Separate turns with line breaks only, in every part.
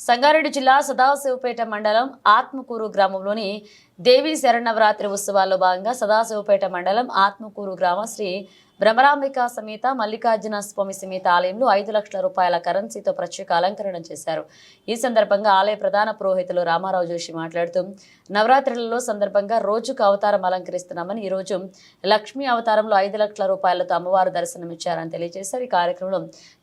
సంగారెడ్డి జిల్లా సదాశివపేట మండలం ఆత్మకూరు గ్రామంలోని దేవీ శరణవరాత్రి ఉత్సవాల్లో భాగంగా సదాశివపేట మండలం ఆత్మకూరు గ్రామ శ్రీ భ్రమరాంబిక సమేత మల్లికార్జున స్వామి సమేత ఆలయంలో ఐదు లక్షల రూపాయల కరెన్సీతో ప్రత్యేక అలంకరణ చేశారు. ఈ సందర్భంగా ఆలయ ప్రధాన పురోహితులు రామారావు జోషి మాట్లాడుతూ నవరాత్రులలో సందర్భంగా రోజుకు అవతారం అలంకరిస్తున్నామని ఈ రోజు లక్ష్మీ అవతారంలో ఐదు లక్షల రూపాయలతో అమ్మవారు దర్శనమిచ్చారని తెలియజేశారు. ఈ కార్యక్రమంలో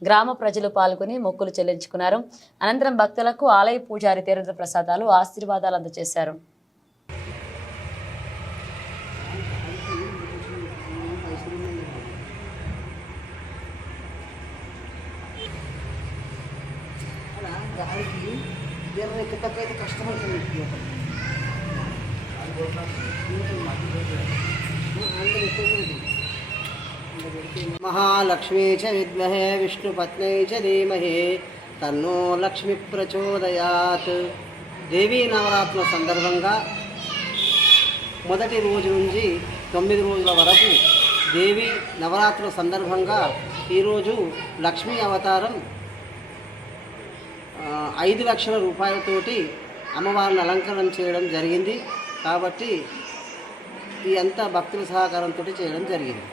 గ్రామ ప్రజలు పాల్గొని మొక్కులు చెల్లించుకున్నారు. అనంతరం భక్తులకు ఆలయ పూజారి తీర్థ ప్రసాదాలు ఆశీర్వాదాలు అందజేశారు.
అలా గాలికి ఎర్ర అయితే కష్టమవుతుంది మహాలక్ష్మీ చ విద్మహే విష్ణుపత్నై చ ధీమహి తన్నో లక్ష్మి ప్రచోదయాత్. దేవీ నవరాత్రుల సందర్భంగా మొదటి రోజు నుంచి తొమ్మిది రోజుల వరకు దేవి నవరాత్రుల సందర్భంగా ఈరోజు లక్ష్మీ అవతారం ఐదు లక్షల రూపాయలతోటి అమ్మవారిని అలంకరణ చేయడం జరిగింది. కాబట్టి ఈ అంతా భక్తుల సహకారంతో చేయడం జరిగింది.